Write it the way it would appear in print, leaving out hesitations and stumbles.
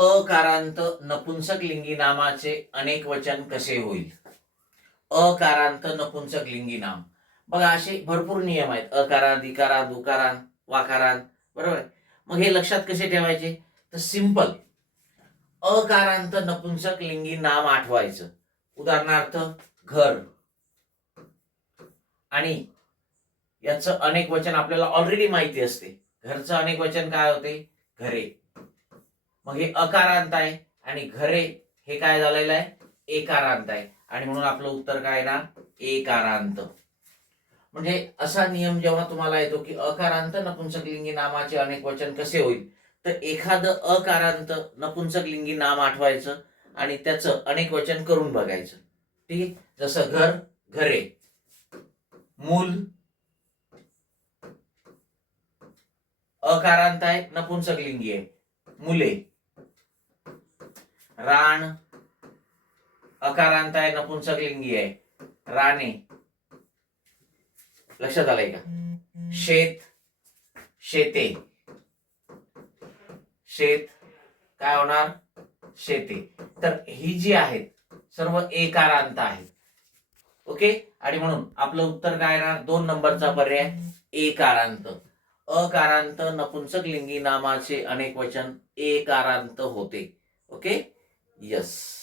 अकारांत नपुंसक लिंगी नामाचे अनेक वचन कसे होईल? अकारांत नपुंसक लिंगी नाम, बघा असे भरपूर नियम आहेत. अकारांत, इकारांत, उकारांत, वाकारांत, बरोबर आहे. मग हे लक्षात कसे ठेवायचे? तर सिंपल, अकारांत नपुंसक लिंगी नाम आठवायचं. उदाहरणार्थ घर, आणि याचं अनेक वचन आपल्याला ऑलरेडी माहिती असते. घरचं अनेक वचन काय होते? घरे. मग हे अकारांत आहे आणि घरे हे काय झालेलं आहे? एकारांत आहे, आणि म्हणून आपलं उत्तर काय ना? एकारांत. म्हणजे असा नियम जेव्हा तुम्हाला येतो की अकारांत नपुंसकलिंगी नामाचे अनेक वचन कसे होईल, तर एखादं अकारांत नपुंसकलिंगी नाम आठवायचं आणि त्याचं अनेक वचन करून बघायचं. ठीक आहे. जसं घर, घरे. मूल अकारांत आहे, नपुंसकलिंगी आहे, मुले. रान अकारांत आहे, नपुंसकलिंगी आहे, राणे. लक्षात आलंय का? शेत, शेते. शेत काय होणार? शेते. तर ही जी आहेत सर्व एकारांत आहेत. ओके. आणि म्हणून आपलं उत्तर काय येणार? 2 नंबरचा पर्याय, एकारांत. अकारांत नपुंसकलिंगी नामाचे अनेक वचन एकारांत होते. ओके. यस.